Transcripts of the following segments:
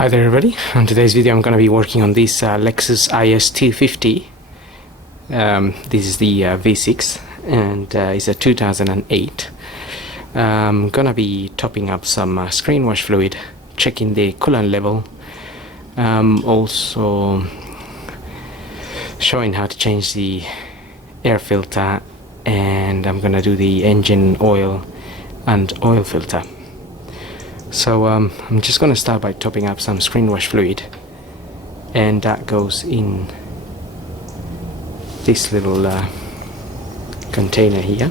Hi there everybody. On today's video I'm going to be working on this Lexus IS250. This is the V6 and it's a 2008. I'm going to be topping up some screenwash fluid, checking the coolant level, also showing how to change the air filter, and I'm going to do the engine oil and oil filter. So I'm just going to start by topping up some screenwash fluid, and that goes in this little container here.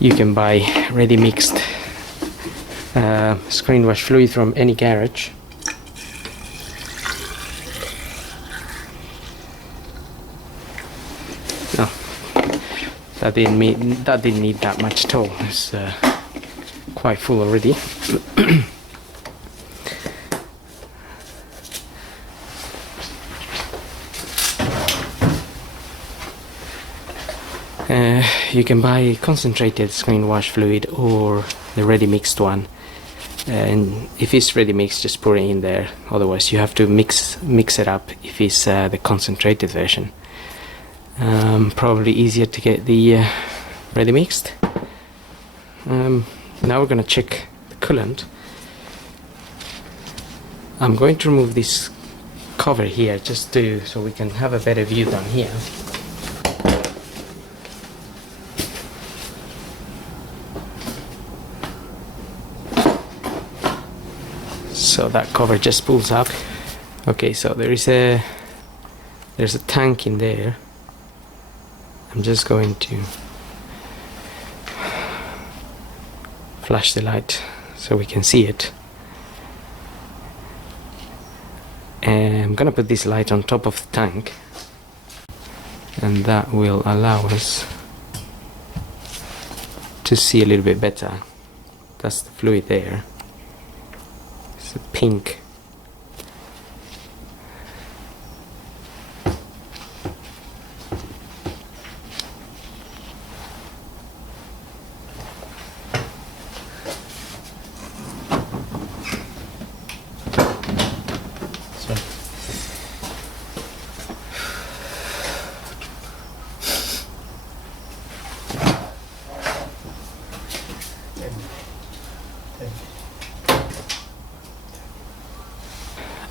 You can buy ready mixed screenwash fluid from any garage. No, that didn't need that much at all. It's quite full already. You can buy concentrated screenwash fluid or the ready mixed one, and if it's ready mixed, just pour it in there. Otherwise you have to mix it up if it's the concentrated version. Probably easier to get the ready mixed. Now we're going to check the coolant. I'm going to remove this cover here just so we can have a better view down here. So that cover just pulls up. Okay, so there's a tank in there. I'm just going to flash the light so we can see it. And I'm gonna put this light on top of the tank, and that will allow us to see a little bit better. That's the fluid there. It's a pink.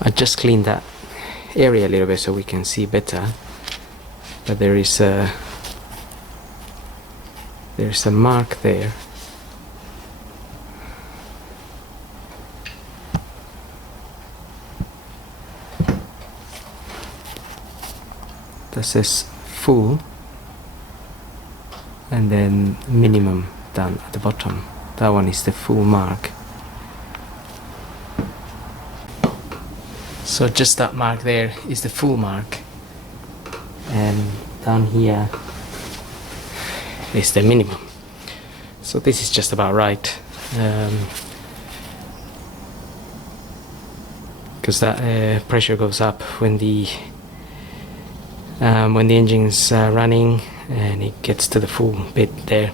I just cleaned that area a little bit so we can see better, but there's a mark there. That says full and then minimum down at the bottom. That one is the full mark. So just that mark there is the full mark, and down here is the minimum. So this is just about right, because that pressure goes up when the engine's running, and it gets to the full bit there.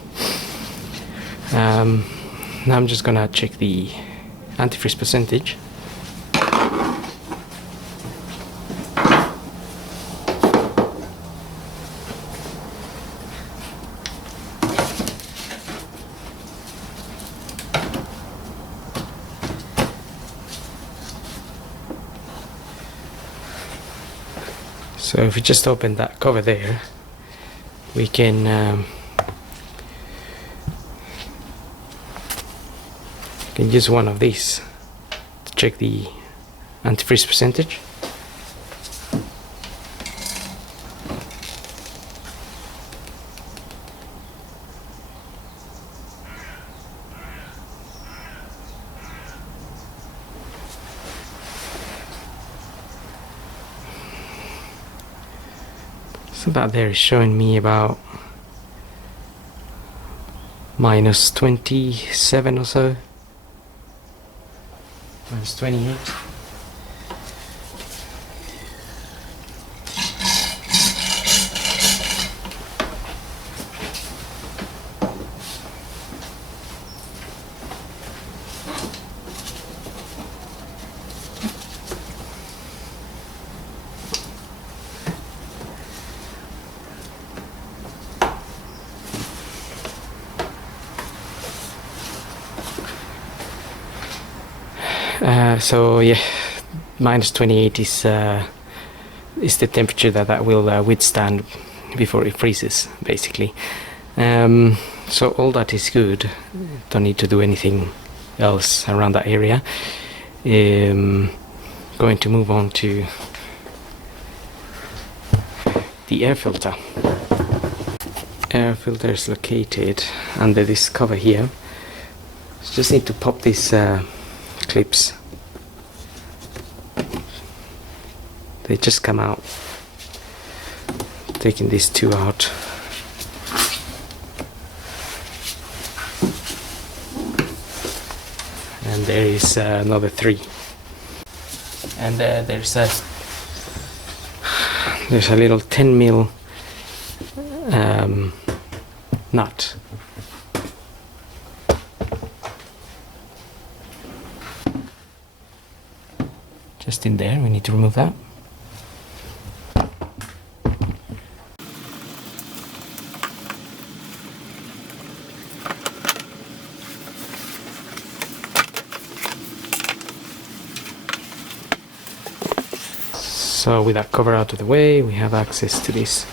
Now I'm just gonna check the antifreeze percentage. So if we just open that cover there, we can use one of these to check the antifreeze percentage. So that there is showing me about minus 27 or so, minus 28. So yeah, minus 28 is the temperature that will withstand before it freezes, basically. So all that is good. Don't need to do anything else around that area. Going to move on to the air filter. Air filter is located under this cover here. Just need to pop these clips. They just come out. Taking these two out. And there is another 3. And there's a little 10mm nut. Just in there, we need to remove that. So with that cover out of the way, we have access to this.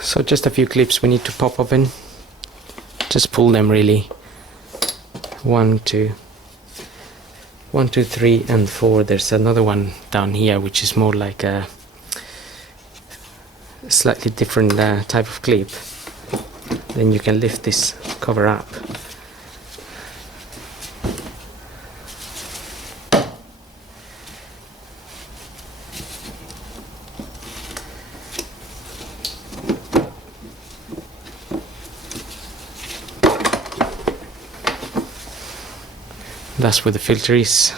So just a few clips we need to pop open. Just pull them really. 1, 2, 3, and 4. There's another one down here which is more like a slightly different type of clip. Then you can lift this cover up. That's where the filter is.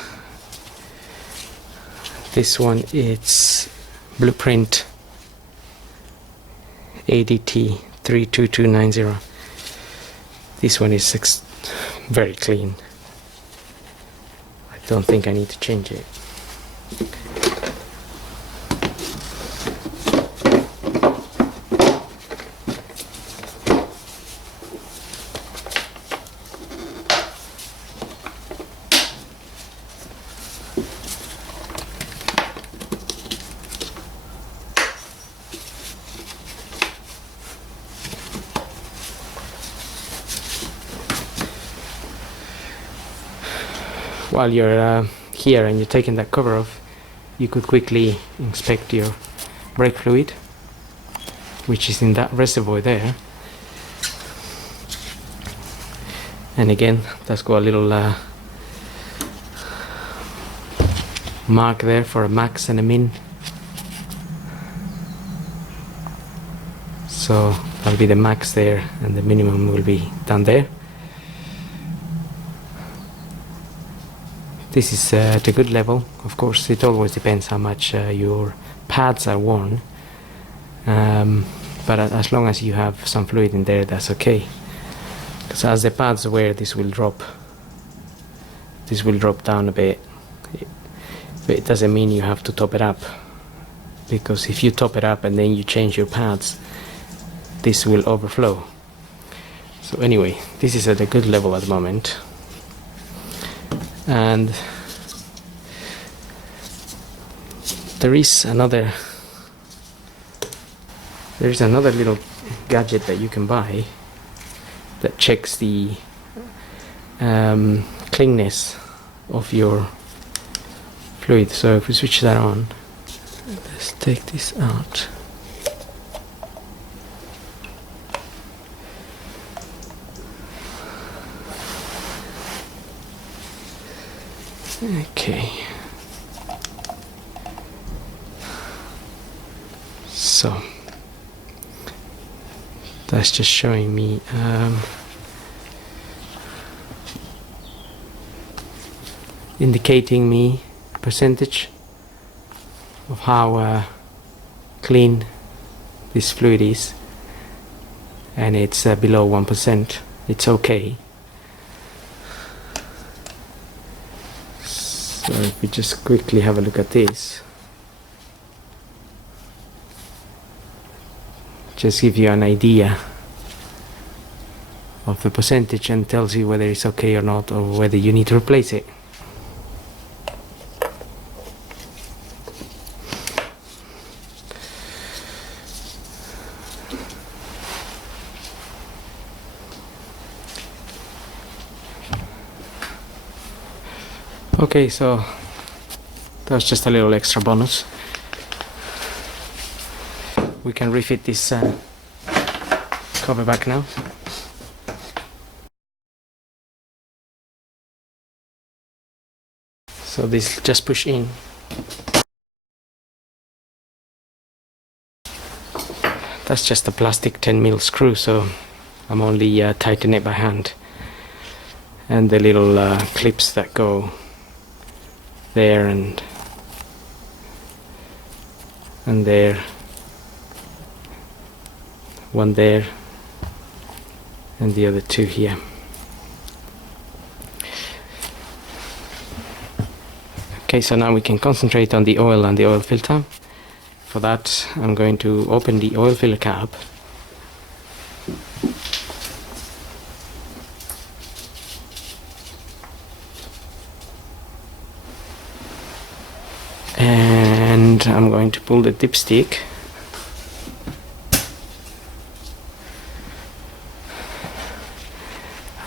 This one it's Blueprint ADT 32290. This one is very clean. I don't think I need to change it. While you're here and you're taking that cover off, you could quickly inspect your brake fluid, which is in that reservoir there. And again, that's got a little mark there for a max and a min. So that'll be the max there, and the minimum will be down there. This is at a good level. Of course, it always depends how much your pads are worn, but as long as you have some fluid in there, that's okay. Because as the pads wear, this will drop down a bit, but it doesn't mean you have to top it up, because if you top it up and then you change your pads, this will overflow. So anyway, this is at a good level at the moment. And there is another little gadget that you can buy that checks the cleanness of your fluid. So if we switch that on, let's take this out. Okay, so that's just showing me indicating me percentage of how clean this fluid is, and it's below 1%. It's okay. we just quickly have a look at this, just give you an idea of the percentage and tells you whether it's okay or not, or whether you need to replace it. Okay, so that's just a little extra bonus. We can refit this cover back now. So this just push in. That's just a plastic 10mm screw, so I'm only tightening it by hand. And the little clips that go there and there, one there and the other two here. Okay, so now we can concentrate on the oil and the oil filter. For that, I'm going to open the oil filler cap. And I'm going to pull the dipstick.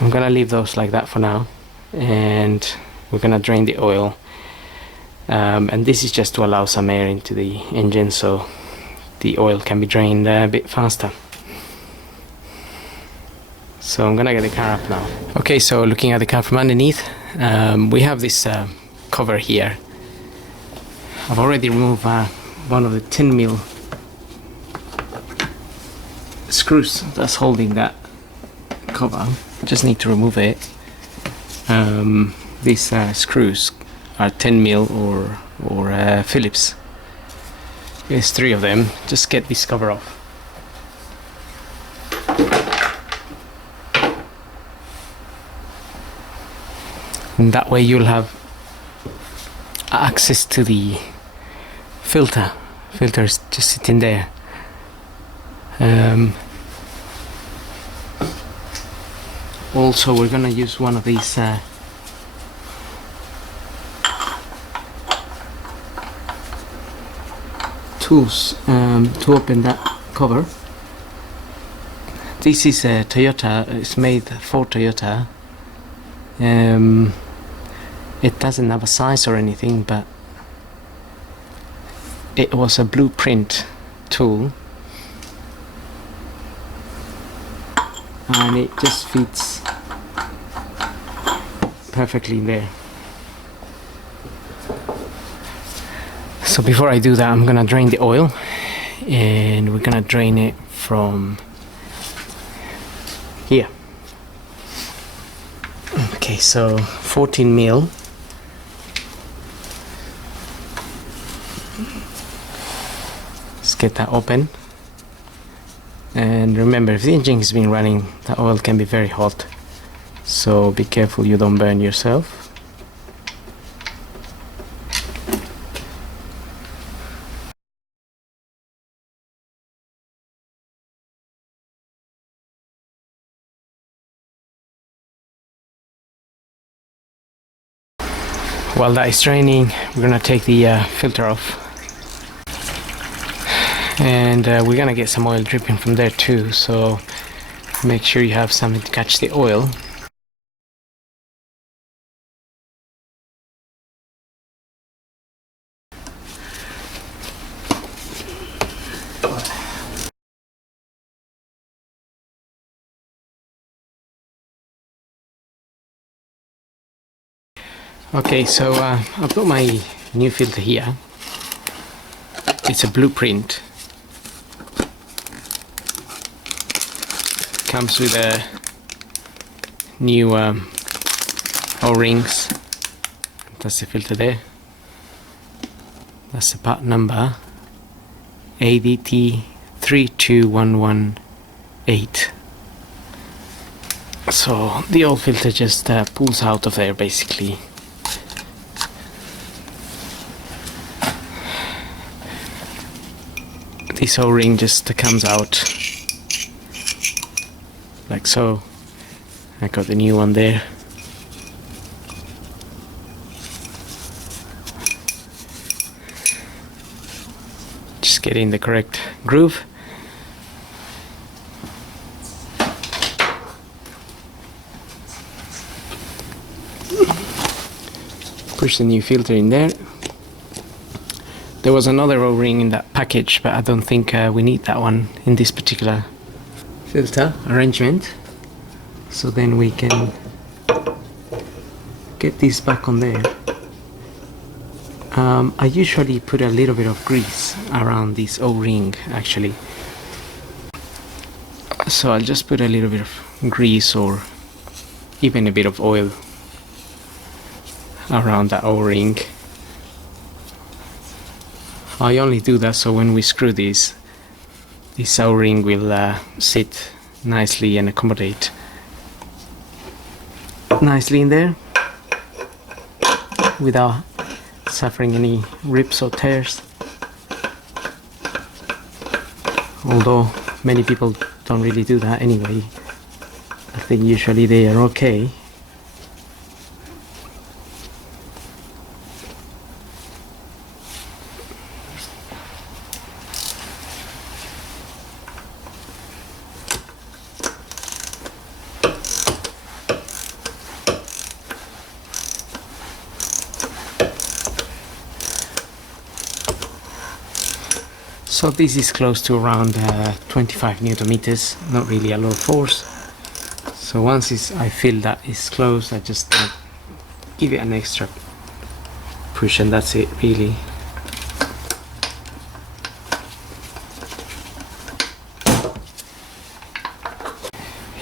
I'm gonna leave those like that for now, and we're gonna drain the oil. And this is just to allow some air into the engine so the oil can be drained a bit faster. So I'm gonna get the car up now. Okay, so looking at the car from underneath, we have this cover here. I've already removed one of the 10mm screws that's holding that cover. Just need to remove it. These screws are 10mm or Phillips. There's 3 of them. Just get this cover off. And that way you'll have access to the filter. Filter's just sitting there. Also, we're gonna use one of these tools to open that cover. This is a Toyota. It's made for Toyota. It doesn't have a size or anything, but it was a blueprint tool, and it just fits perfectly there. So before I do that, I'm gonna drain the oil, and we're gonna drain it from here. Okay, so 14mm. Let's get that open. And remember, if the engine has been running, the oil can be very hot, so be careful you don't burn yourself. While that is draining, we're gonna take the filter off, and we're gonna get some oil dripping from there too, so make sure you have something to catch the oil. Okay, so I've got my new filter here. It's a blueprint. Comes with a new O-rings. That's the filter there. That's the part number ADT 32118. So the old filter just pulls out of there basically. this O-ring just comes out like so. I got the new one there. Just get in the correct groove. Push the new filter in there. There was another O-ring in that package, but I don't think we need that one in this particular filter arrangement. So then we can get this back on there. I usually put a little bit of grease around this O-ring actually. So I'll just put a little bit of grease or even a bit of oil around that O-ring. I only do that so when we screw this O-ring will sit nicely and accommodate nicely in there without suffering any rips or tears. Although many people don't really do that anyway. I think usually they are okay. So this is close to around 25 Newton meters, not really a lot of force. So once I feel that it's close, I just give it an extra push and that's it really.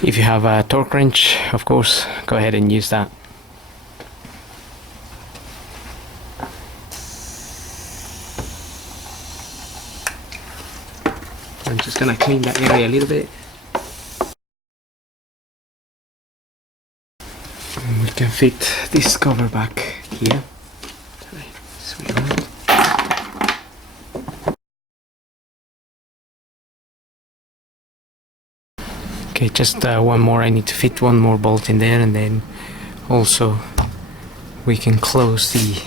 If you have a torque wrench, of course, go ahead and use that. I'm just gonna clean that area a little bit. And we can fit this cover back here. Okay, just one more. I need to fit one more bolt in there, and then also we can close the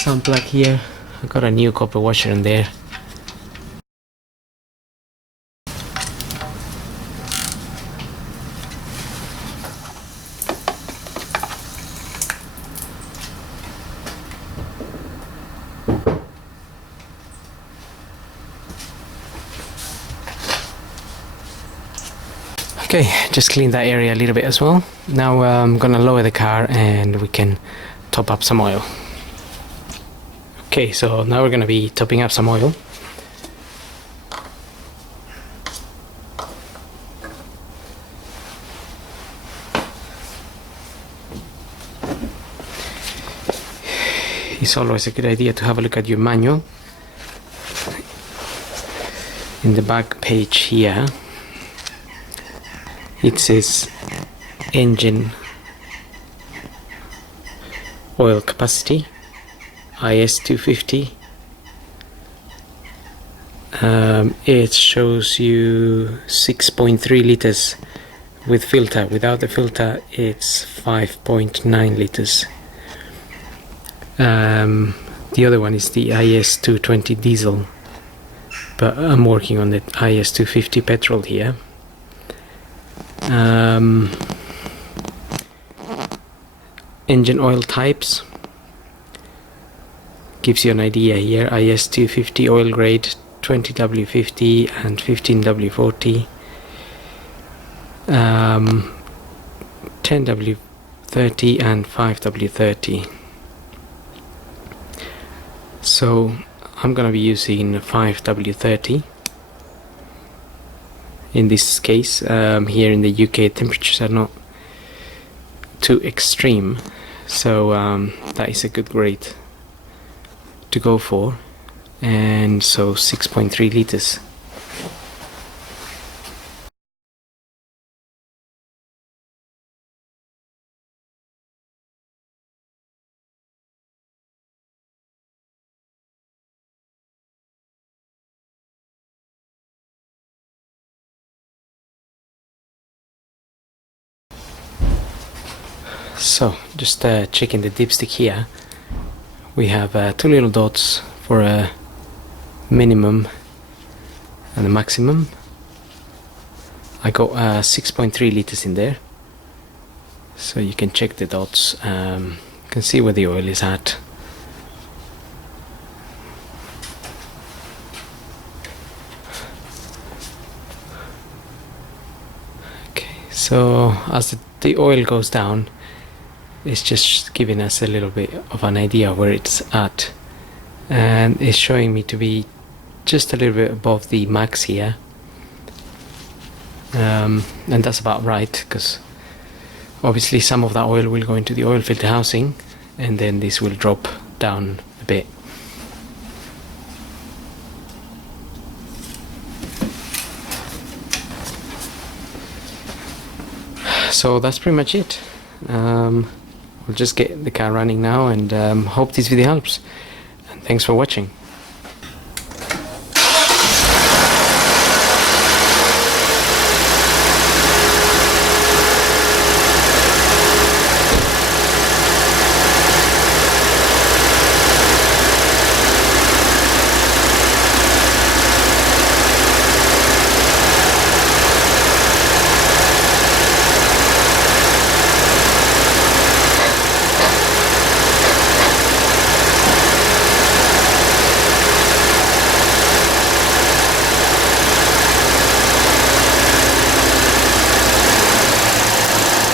sun plug here. I got a new copper washer in there. Okay, just clean that area a little bit as well. Now I'm gonna lower the car and we can top up some oil. Okay, so now we're gonna be topping up some oil. It's always a good idea to have a look at your manual. In the back page here, it says engine oil capacity IS250. It shows you 6.3 liters with filter. Without the filter it's 5.9 liters. The other one is the IS220 diesel, but I'm working on the IS250 petrol here. Engine oil types gives you an idea here. IS250 oil grade 20W50 and 15W40, 10W30 and 5W30. So I'm gonna be using 5W30 in this case. Here in the UK temperatures are not too extreme, so that is a good grade to go for, and so 6.3 liters. So just checking the dipstick here. We have 2 little dots for a minimum and a maximum. I got 6.3 liters in there, so you can check the dots. You can see where the oil is at. Okay, so as the oil goes down, it's just giving us a little bit of an idea where it's at, and it's showing me to be just a little bit above the max here, and that's about right, because obviously some of that oil will go into the oil filter housing, and then this will drop down a bit. So that's pretty much it. We'll just get the car running now, and hope this video helps, and thanks for watching.